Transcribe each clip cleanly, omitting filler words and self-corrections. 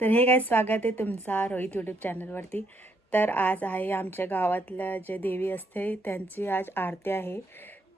तर हे काय स्वागत आहे तुमचा रोहित यूट्यूब चॅनलवरती. तर आज आहे आमच्या गावातल्या जे देवी असते त्यांची आज आरती आहे.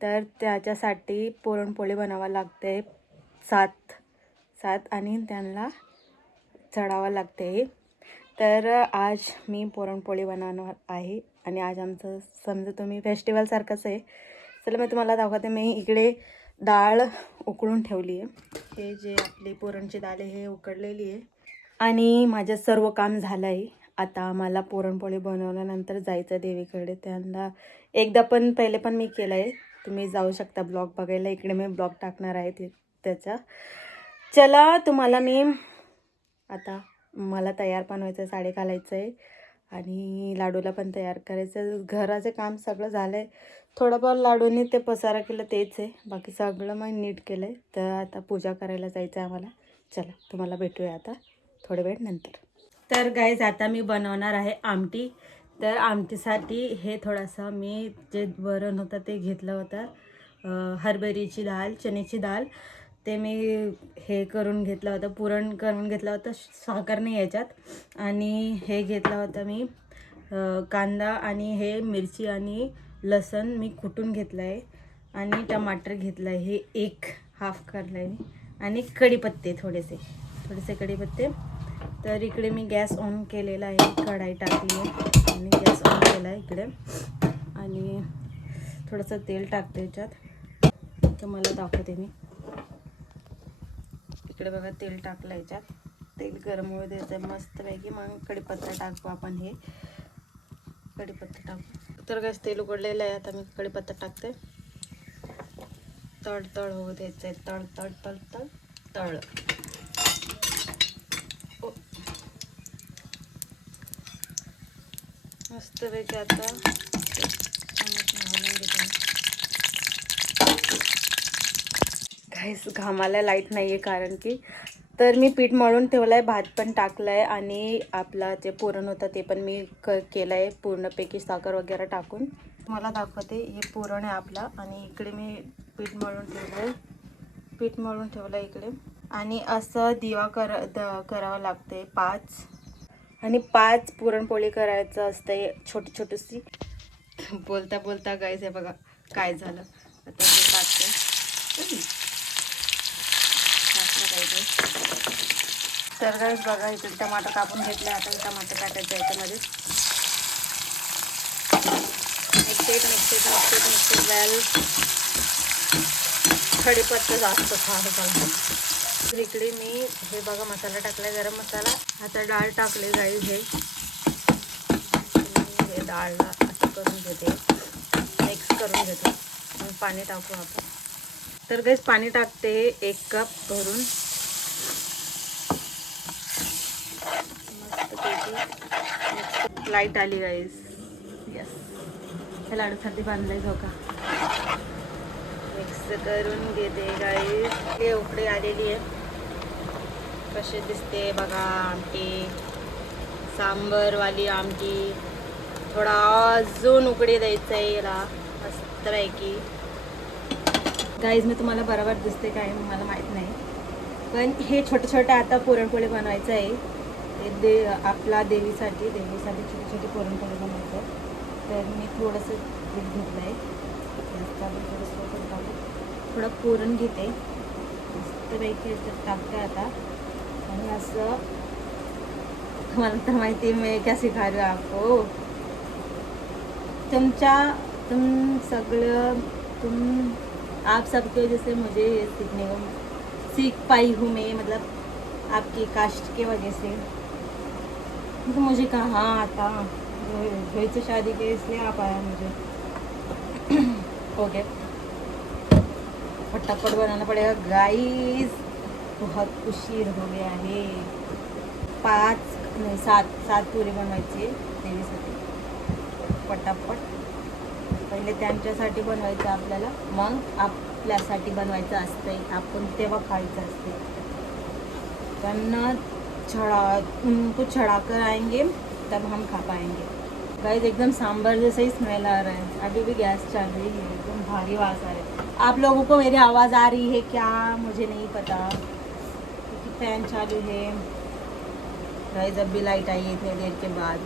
तर त्याच्यासाठी पुरणपोळी बनावं लागते सात सात आणि त्यांना चढावं लागते. तर आज मी पुरणपोळी बनवणार आहे आणि आज आमचं समजा तुम्ही फेस्टिवलसारखंच आहे. चला मी तुम्हाला दाखवते. मी इकडे डाळ उकळून ठेवली आहे. हे जे आपली पुरणची डाळ आहे हे उकडलेली आहे आणि माझं सर्व काम झालं आहे. आता आम्हाला पुरणपोळी बनवल्यानंतर जायचं देवीकडे. त्यांना एकदा पण पहिले पण मी केलं आहे, तुम्ही जाऊ शकता ब्लॉग बघायला. इकडे मी ब्लॉग टाकणार आहे त्याचा. चला तुम्हाला मी आता मला तयार पण व्हायचं आहे, साडी घालायचं आहे आणि लाडूला पण तयार करायचं. घराचं काम सगळं झालं आहे. थोडंफार लाडूनी ते पसारा केलं तेच आहे, बाकी सगळं मग नीट केलं आहे. तर आता पूजा करायला जायचं आहे आम्हाला. चला तुम्हाला भेटूया आता थोड्या वेळ नंतर. तर गाईज आता मी बनवणार आहे आमटी. तर आमटीसाठी हे थोडंसं मी जे वरण होतं ते घेतलं होतं, हरभऱ्याची डाळ, चण्याची डाळ, ते मी हे करून घेतलं होतं, पुरण करून घेतलं होतं, साखर नाही याच्यात. आणि हे घेतलं होतं मी कांदा आणि हे मिरची आणि लसण मी कुटून घेतलं आहे आणि टमाटर घेतलं आहे, हे एक हाफ करलं आहे मी. आणि कढीपत्ते थोडेसे कढीपत्ते. तर इकडे मी गॅस ऑन केलेला आहे, कढाई टाकली आहे आणि गॅस ऑन केला आहे इकडे. आणि थोडंसं तेल टाकते याच्यात. तर मला दाखवते मी. इकडे बघा तेल टाकलं याच्यात. तेल गरम होऊ द्यायचं मस्तपैकी, मग कढीपत्ता टाकू आपण. हे कढीपत्ता टाकू. तर गॅस तेल उघडलेलं आहे, आता मी कढीपत्ता टाकते. तळ होऊ द्यायचं आहे. तळ मस्तपैकी आता काहीच घामाला लाईट नाही आहे कारण की. तर मी पीठ मळून ठेवलं आहे, भात पण टाकलं आहे आणि आपला जे पुरण होतं ते पण मी केलं आहे पूर्णपैकी साखर वगैरे टाकून. मला दाखवते. हे पुरण आहे आपलं आणि इकडे मी पीठ मळून ठेवलं आहे इकडे. आणि असं दिवा करावं लागते 5 आणि 5 पुरणपोळी करायचं असते छोटीशी. बोलता गाईज आहे बघा काय झालं. आता हे टाकलं पाहिजे. तर गाईज बघा इथे टमाटर कापून घेतले. आता टमाटर टाकायचं याच्यामध्ये. मिक्सेड वेल. कढीपत्ता जास्त खायला. इकडे मी हे बघा मसाला टाकलाय, गरम मसाला. आता डाळ टाकले गाईज. हे डाळला असं करून घेते, मिक्स करून घेते. मग पाणी टाकू आपण. तर गाईज पाणी टाकते 1 कप भरून. मस्तपैकी लाईट आली गाईज. यस, हे लाडूसाठी बांधलंय झोका. मिक्स करून घेते गाईज. हे उकळी आलेली आहे, कशी दिसते बघा आमटी. सांबरवाली आमटी. थोडा अजून उकडी द्यायचं आहे याला मस्तपैकी. गाईज मी तुम्हाला बरोबर दिसते काय मला माहीत नाही, पण हे छोटे आता पुरणपोळी बनवायचं आहे. आपला देवीसाठी छोटी पुरणपोळी बनवायचं आहे. तर मी थोडंसं पीठ घेतलं आहे, थोडं पुरण घेते मस्तपैकी टाकते आता. आणि असं मला तर माहिती आहे मैं क्या सिखा रही हूँ आपको. आप सबके वजह से मुझे सीख पाई हूँ मैं, मतलब आपकी कास्ट के वजह से. तो मुझे कहाँ आता, रोहित से शादी के इसलिए आ पाया मुझे. ओके, फटाफट बनाना पड़ेगा गाइस, बहुत उशीर हो गया है. 7 पुरी बनवायची देवीसाठी. पटापट पहिले त्यांच्यासाठी बनवायचं आपल्याला, मग आपल्यासाठी बनवायचं असते. आपण तेव्हा खायचं असते. त्यांना उनको चढ़ा कर आएंगे तब हम खा पाएंगे. गाइस एकदम सांभर जैसे ही स्मेल आ रहा है. अभी भी गैस चल रही है, एकदम भारी आवाज़ आ रही है. आप लोगों को मेरी आवाज़ आ रही है क्या मुझे नहीं पता, क्योंकि फैन चालू है. गाइस अब भी लाइट आई है इतनी देर के बाद।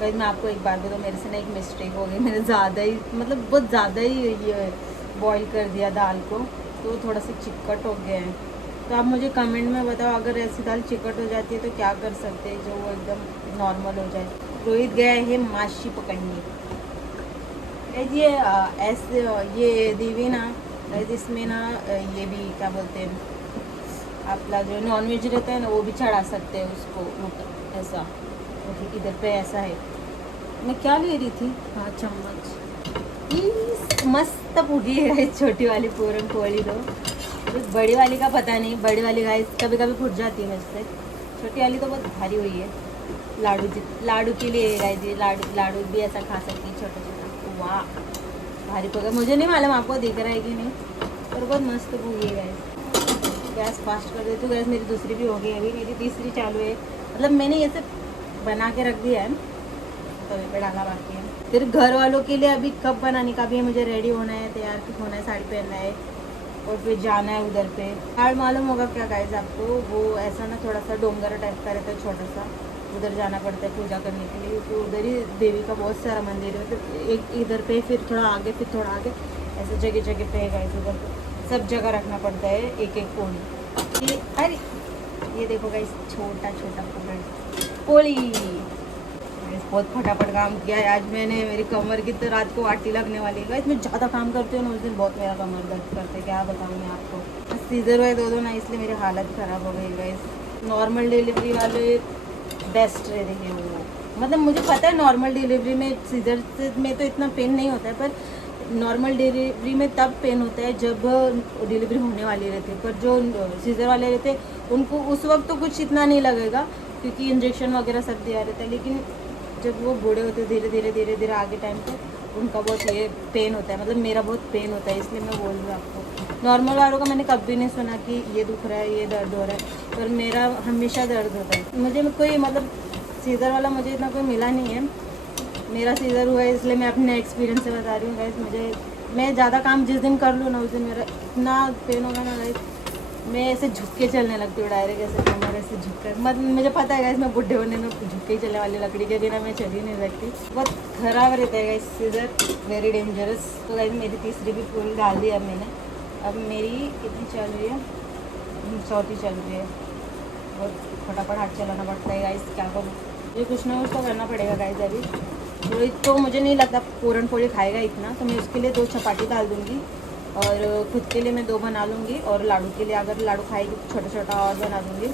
गाइस मैं आपको एक बात बताऊँ, मेरे से ना एक मिस्टेक हो गई, मैंने ज़्यादा ही मतलब बहुत ज़्यादा ही ये बॉईल कर दिया दाल को, तो थोड़ा सा चिकट हो गया है। तो आप मुझे कमेंट में बताओ, अगर ऐसी दाल चिकट हो जाती है तो क्या कर सकते हैं जो वो एकदम नॉर्मल हो जाए। रोहित गया है माछी पकड़ने। गाइस ये ऐसे ये देवी ना गाइस, इसमें ना ये भी क्या बोलते हैं, आपका जो नॉनवेज रहता है ना वो भी चढ़ा सकते हैं उसको, मतलब ऐसा। इधर पे ऐसा है। मैं क्या ले रही थी, हाँ चम्मच। मस्त भुगी है छोटी वाली पूरन पोली। तो बड़ी वाली का पता नहीं, बड़ी वाली गाइस कभी कभी फूट जाती है मुझसे, छोटी वाली तो बहुत भारी हुई है। लाडू के लिए गाइस, ये लाडू भी ऐसा खा सकती है छोटा छोटा। वाह भारी पका, मुझे नहीं मालूम आपको दिख रहा है कि नहीं, पर बहुत मस्त भुगी है गाइस। गैस फास्ट कर देती हूँ गाइस, मेरी दूसरी भी हो गई, अभी मेरी तीसरी चालू है। मतलब मैंने ये सब बना के रख दिया है, तवे पे डालना बाकी है। फिर घर वालों के लिए अभी कब बनाने का भी है, मुझे रेडी होना है, तैयार होना है, साड़ी पहनना है और फिर जाना है उधर पे। पहाड़ मालूम होगा क्या गाइस आपको, वो ऐसा ना थोड़ा सा डोंगर टाइप का रहता है छोटा सा, उधर जाना पड़ता है पूजा करने के लिए। तो उधर ही देवी का बहुत सारा मंदिर है, तो एक इधर पे फिर थोड़ा आगे, फिर थोड़ा आगे, ऐसे जगह जगह पे है गाइस। उधर सब जगह रखना पड़ता है एक एक पोली। ये अरे ये देखो गाइस, छोटा छोटा पोली। बहुत फटाफट काम किया है आज मैंने। मेरी कमर की तो रात को वाटी लगने वाली है। इसमें ज़्यादा काम करते हो ना उस दिन बहुत मेरा कमर दर्द करता है, क्या बताऊँ मैं आपको। सीजर हुए दो ना, इसलिए मेरी हालत ख़राब हो गई गाइस। नॉर्मल डिलीवरी वाले बेस्ट रह रही है वो, मतलब मुझे पता है नॉर्मल डिलीवरी में सीजर में तो इतना पेन नहीं होता है, पर नॉर्मल डिलीवरी में तब पेन होता है जब डिलीवरी होने वाली रहती है। पर जो सीजर वाले रहते हैं उनको उस वक्त तो कुछ इतना नहीं लगेगा, क्योंकि इंजेक्शन वगैरह सब दिया रहता है। लेकिन जब वो बूढ़े होते धीरे धीरे धीरे धीरे आगे टाइम पे उनका बहुत ये पेन होता है, मतलब मेरा बहुत पेन होता है, इसलिए मैं बोल रही हूँ आपको। नॉर्मल वालों का मैंने कभी नहीं सुना कि ये दुख रहा है, ये दर्द हो रहा है, पर मेरा हमेशा दर्द होता है। मुझे कोई मतलब सीज़र वाला मुझे इतना कोई मिला नहीं है, मेरा सीज़र हुआ है इसलिए मैं अपने एक्सपीरियंस से बता रही हूँ गाइस। मैं ज़्यादा काम जिस दिन कर लूँ ना उस दिन मेरा इतना पेन होगा ना गाइस, मैं ऐसे झुक के चलने लगती हूँ डायरेक्ट, ऐसे कमर ऐसे झुक कर। मतलब मुझे पता है गाइस मैं बुढ़े होने में झुक के ही चलने वाली, लकड़ी के बिना मैं चल ही नहीं सकती, बहुत ख़राब रहता है गाइस सीजर, वेरी डेंजरस। तो गाइस मेरी तीसरी भी पूरी डाल दी अब मैंने। अब मेरी कितनी चल रही है, चौथी चल रही है। बहुत फटाफट हाथ चलाना पड़ता है गाइस, क्या करूँ, ये कुछ ना कुछ तो करना पड़ेगा गाइस। अभी रोहित तो मुझे नहीं लगता पूरन पोली खाएगा इतना, तो मैं उसके लिए 2 चपाती डाल दूँगी और खुद के लिए मैं 2 बना लूँगी, और लाडू के लिए अगर लाडू खाएगी तो छोटा छोटा और बना दूँगी।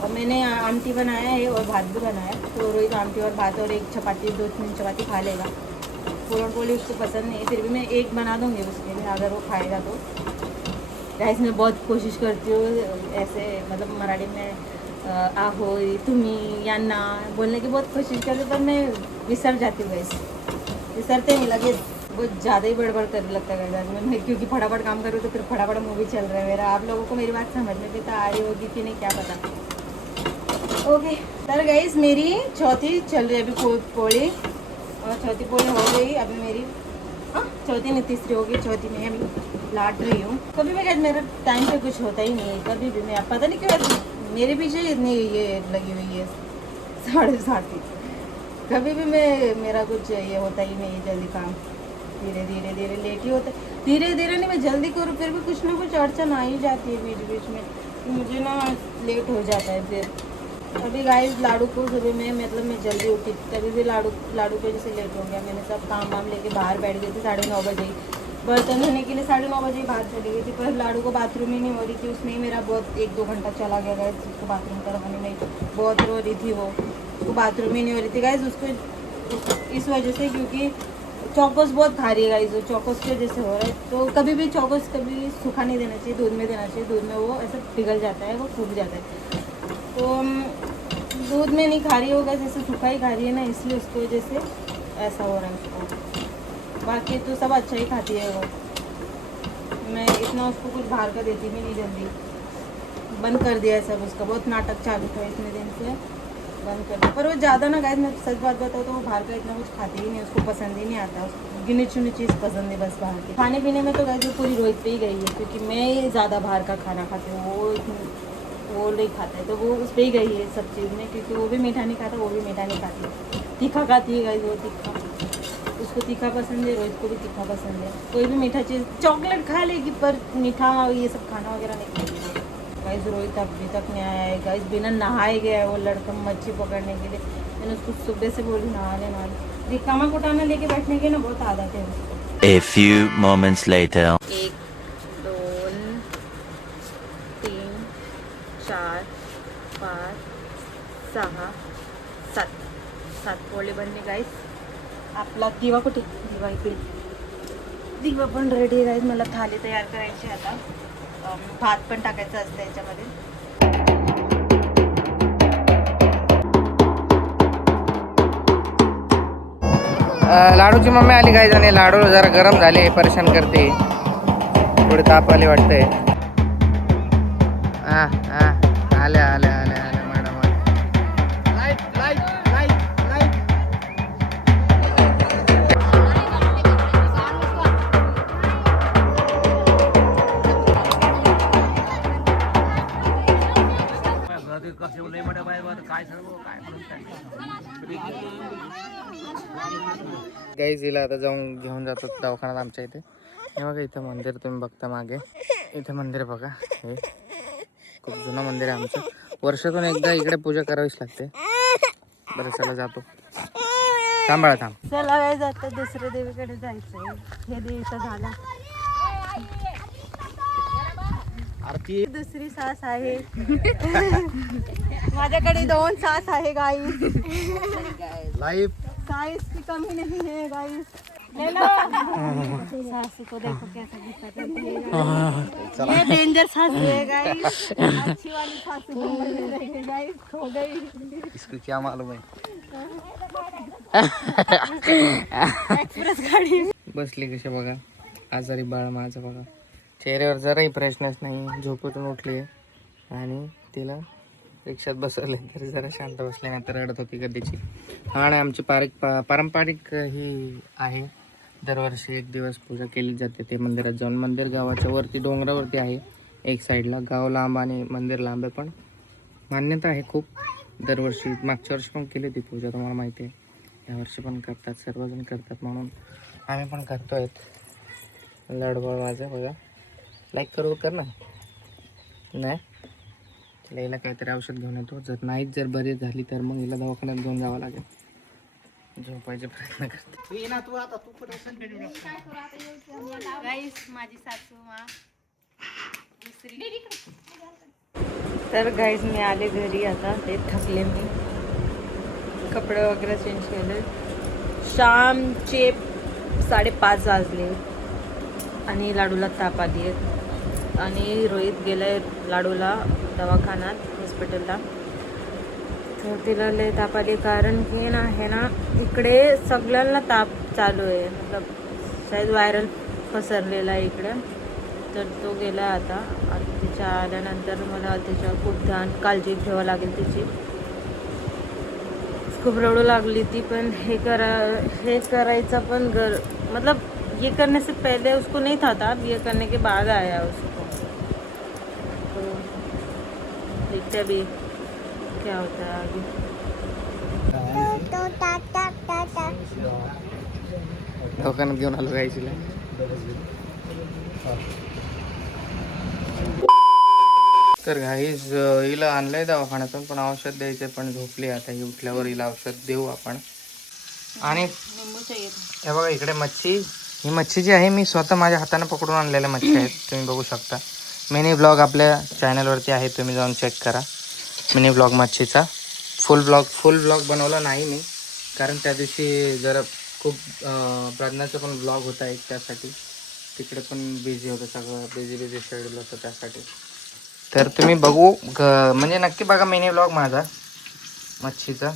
और मैंने आमटी बनाया है और भात भी बनाया है, तो रोहित आमटी और भात और 1 चपाती 2-3 चपाती खा लेगा। पूरन पोली उसको पसंद नहीं है, फिर भी मैं 1 बना दूँगी उसके लिए अगर वो खाएगा तो। गाइस मैं बहुत कोशिश करती हूँ ऐसे, मतलब मराठी में आहोई तुम्ही या ना बोलने की बहुत कोशिश करती हूँ, पर मैं विसर जाती हूँ गाइस, विसरते नहीं लगे, बहुत ज़्यादा ही बड़बड़ करने लगता है गाइस मैं, क्योंकि फटाफट काम करूँ तो फिर फटाफट मूवी चल रहा है मेरा। आप लोगों को मेरी बात समझ में भी तो आ रही होगी कि नहीं, क्या पता। ओके सर गाइस, मेरी चौथी चल रही है अभी पोली, और चौथी पोली हो गई अभी मेरी। हाँ चौथी नहीं, तीसरी होगी, चौथी में अभी लाट रही हूँ। कभी भी कहते मेरा टाइम पे कुछ होता ही नहीं है, कभी भी मैं पता नहीं क्यों मेरे पीछे इतनी ये लगी हुई है 7:30। कभी भी मेरा कुछ ये होता ही नहीं है जल्दी काम, धीरे धीरे धीरे लेट ही होता है। धीरे धीरे नहीं मैं जल्दी करूँ फिर भी कुछ ना कुछ अड़चन आ ही जाती है बीच बीच में, तो मुझे ना लेट हो जाता है फिर। अभी गाइस लाडू को सुबह में मतलब मैं जल्दी उठी, तभी भी लाडू की वजह से लेट हो गया। मैंने सब काम वाम लेके बाहर बैठ गई थी 9:30 बजे ही, बर्तन धोने के लिए 9:30 बजे ही बाहर चली गई थी, पर लाडू को बाथरूम ही नहीं हो रही थी, उसमें ही मेरा बहुत 1-2 घंटा चला गया गाइस। उसको बाथरूम करवाने में बहुत रो रही थी, वो उसको बाथरूम ही नहीं हो रही थी गाइस, उसको इस वजह से क्योंकि चौकोस बहुत खा रही है गाइस, वो चौकोस की वजह से हो रहा है। तो कभी भी चौकोस कभी सूखा नहीं देना चाहिए, दूध में देना चाहिए, दूध में वो ऐसा पिघल जाता है, वो सूख जाता है। तो दूध में नहीं खा रही होगा, जैसे सूखा ही खा रही है ना, इसलिए उसकी वजह से ऐसा हो रहा है उसको। बाकी तो सब अच्छा ही खाती है वो, मैं इतना उसको कुछ बाहर का देती भी नहीं जल्दी, बंद कर दिया है सब उसका, बहुत नाटक चालू था इतने दिन से, बंद कर दिया। पर वो ज़्यादा ना गाइस, मैं सच बात बताऊँ तो वो बाहर का इतना कुछ खाती ही नहीं, उसको पसंद ही नहीं आता, उसको गिनी चुनी चीज़ पसंद है बस बाहर की। खाने पीने में तो गाइस वो पूरी रोहित पे ही गई है, क्योंकि मैं ज़्यादा बाहर का खाना खाती हूँ, वो वो नहीं खाता है, तो वो उस पर ही गई है सब चीज़ में, क्योंकि वो भी मीठा नहीं खाता, वो भी मीठा नहीं खाती। तीखा खाती है गाइस वो, तीखा, उसको तीखा पसंद है, रोहित को भी तीखा पसंद है। कोई भी मीठा चीज़, चॉकलेट खा लेगी पर मीठा ये सब खाना वगैरह नहीं खाएगी गाइस। रोहित अभी तक नहीं आया है गाइस, बिना नहाए गया है वो लड़का मच्छी पकड़ने के लिए। मैंने उसको सुबह से बोली नहाने कामा कोटाना लेके बैठने के ना बहुत आदत है उसको। A few moments later. 1 2 3 4 5 6 7 पोळी बनली गाईस. आपला दिवा कुठे, दिवा इकडे, दिवा पण रेडी आहे गाईस. मला थाली तयार करायची आता. भात पण टाकायचं असतं याच्यामध्ये. लाडूची मम्मी आली काय जाणे, लाडू जरा गरम झाले, परेशान करते, थोडे ताप आले वाटतंय. आले आले आले आले मॅडम. गाईज हिला आता जाऊन घेऊन जातो दवाखान्यात आमच्या इथे. हे बघा इथं मंदिर तुम्ही बघता मागे, इथे मंदिर बघा, हे खूप जुनं मंदिर आहे आमचं. वर्षातून एकदा इकडे पूजा करावीच लागते. बरं चला जातो, सांभाळा थांब. चला काय जातं, दुसऱ्या देवीकडे जायचंय. हे देवीचा झाला, आरती दुसरी सास आहे. माझ्याकडे 2 सास आहे गाईस. लाईफ साइज की कमी नहीं है गाइस. ले लो सासू को, देखो कैसा गुस्सा करती है. ये डेंजर सासू है गाइस. अच्छी वाली सासू को बन रही है गाइस, खो गई. इसको क्या मालूम है. एक्सप्रेस गाडी बसली कशी बघा, आजारी बाळ माझं बघा. चेहऱ्यावर जराही फ्रेशनेस नाही. झोपेतून उठली आणि तिला रिक्षात बसवले तरी जरा शांत बसले, नाही तर रडत होती कधीची. आणि आमची पारंपरिक ही आहे, दरवर्षी एक दिवस पूजा केली जाते. ते मंदिरात जाऊन, मंदिर गावाच्या वरती डोंगरावरती आहे एक साईडला. गाव लांब आणि मंदिर लांब आहे, पण मान्यता आहे खूप. दरवर्षी, मागच्या वर्षी पण केली ती पूजा, तुम्हाला माहिती आहे. यावर्षी पण करतात, सर्वजण करतात, म्हणून आम्ही पण करतोय. लाडबाळ माझं बघा, लाईक करू कर ना. नाही हिला काहीतरी औषध घेऊन येतो. जर बरी झाली तर मग हिला दवाखान्यात घेऊन जावं लागेल. झोपायचे प्रयत्न करते. गाइस माझी सासू मा दुसरी. तर गाइस मी आले घरी आता. ते थकले मी, कपडे वगैरे चेंज केले. शामचे 5:30 वाजले आणि लाडूला ताप आली आहे. आणि रोहित गेलाय लाडूला दवाखान्यात, हॉस्पिटलला. तर तिला लय ताप आली, कारण की ना आहे ना इकडे सगळ्यांना ताप चालू आहे, मतलब शायद व्हायरल पसरलेला आहे इकडे. तर तो गेला आता. तिच्या आल्यानंतर मला तिच्या खूप काळजी ठेवावं लागेल तिची. खूप रडू लागली ती, पण हे करायचं पण मतलब ये करने से पहले उसको नहीं था ये करने के बाद आया उसको. तो देखते अभी क्या होता है आगे. दवाखान्यात घेऊन आलो गायचीला. तर गाईज हिला आणलंय दवाखान्यातून, पण औषध द्यायचे, पण झोपली आता. ही उठल्यावर हिला औषध देऊ आपण. आणि हे बघा इकडे मच्छी, ही मच्छी जी आहे मी स्वतः माझ्या हाताने पकडून आणलेल्या मच्छी आहेत, तुम्ही बघू शकता. मिनी ब्लॉग आपल्या चॅनलवरती आहे, तुम्ही जाऊन चेक करा. मिनी ब्लॉग मच्छीचा फुल ब्लॉग बनवला नाही मी, कारण त्या दिवशी जरा खूप प्रज्ञाचं पण ब्लॉग होता एक, त्यासाठी तिकडे पण बिझी होतं, सगळं बिझी शेड्यूल होतं त्यासाठी. तर तुम्ही बघू म्हणजे नक्की बघा मिनी ब्लॉग माझा मच्छीचा.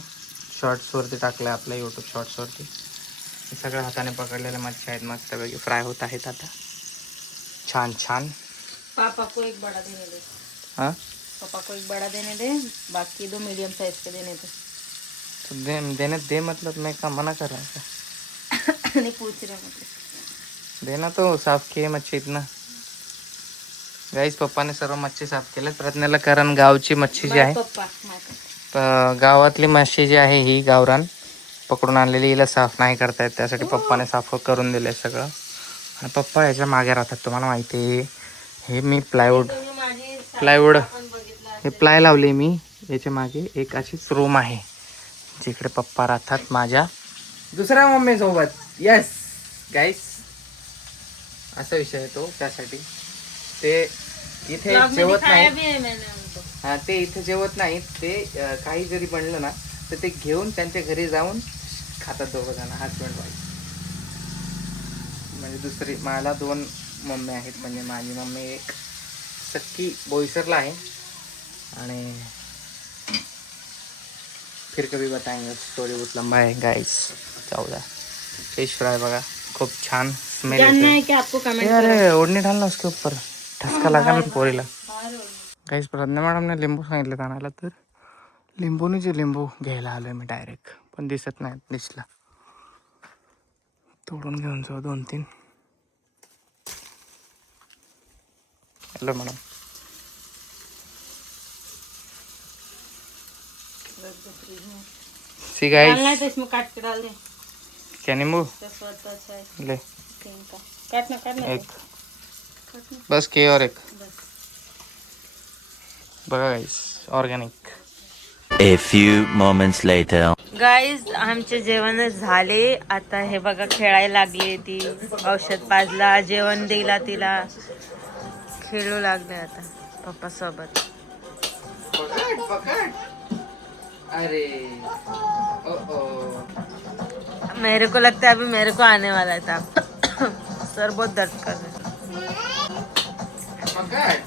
शॉर्ट्सवरती टाकला आपल्या यूट्यूब शॉर्ट्सवरती. सगळ्या हाताने पकडलेल्या मच्छी आहेत, मस्तपैकी फ्राय होत आहेत आता, छान छान. पापा को एक बड़ा देने दे. हाँ पापा को एक बड़ा देने दे, बाकी 2 मीडियम साइज के देने दे. तो देने दे मतलब मैं क्या मना कर रहा हूँ. नहीं पूछ रहा मतलब. देना तो साफ किए मच्छी इतना. गाईस पप्पाने सर्व मच्छी साफ केल्यात प्रज्ञाला, कारण गावची मच्छी जी आहे, गावातली मच्छी जी आहे ही गावरान पकडून आणलेली, हिला साफ नाही करता येत, त्यासाठी पप्पाने साफ करून दिले सगळं. आणि पप्पा याच्या मागे राहतात, तुम्हाला माहिती आहे. हे मी प्लायवूड हे प्लाय लावले मी, याच्या मागे एक अशीच रूम आहे जिकडे पप्पा राहतात माझ्या दुसऱ्या मम्मी सोबत. येस गाईस, असा विषय आहे तो. त्यासाठी ते इथे जेवत नाही. हा, ते इथे जेवत नाहीत. ते काही जरी बनलं ना तर ते घेऊन त्यांच्या घरी जाऊन खातात दोघं जण, हजबंड वाईफ. म्हणजे दुसरी मला 2 मम्मी आहेत, म्हणजे माझी मम्मी एक सख्खी बोईसरला आहे आणि फिर कभी बताएंगे, स्टोरी बहुत लंबा है गाइस. 14 फिश फ्राय बघा, खूप छान स्मेल येते. अरे ओढणी डाल ना उसके ऊपर, ठसका लगा ना पोरीला. गाइस प्रज्ञा मॅडमने लिंबू सांगितले आणायला, तर लिंबूनीचे लिंबू घ्यायला आलोय मी डायरेक्ट, पण दिसत नाही. दिसला तोडून घेऊन जाऊ 2-3. Hello madam. सी गाइस, इसमें काट के डाल दे. क्या नींबू ले काटना एक बस के और एक बघा guys, organic. A few moments later. Guys आमचे जेवणच झाले. आता हे बघा खेळायला लागली ती, औषध पाजला, जेवण दिला तिला, खेळू लागले आता पप्पा सोबत. अरे ओ ओ, मेरे को लगता है अभी मेरे को आने वाला था. सर बहुत दर्द कर रहा है.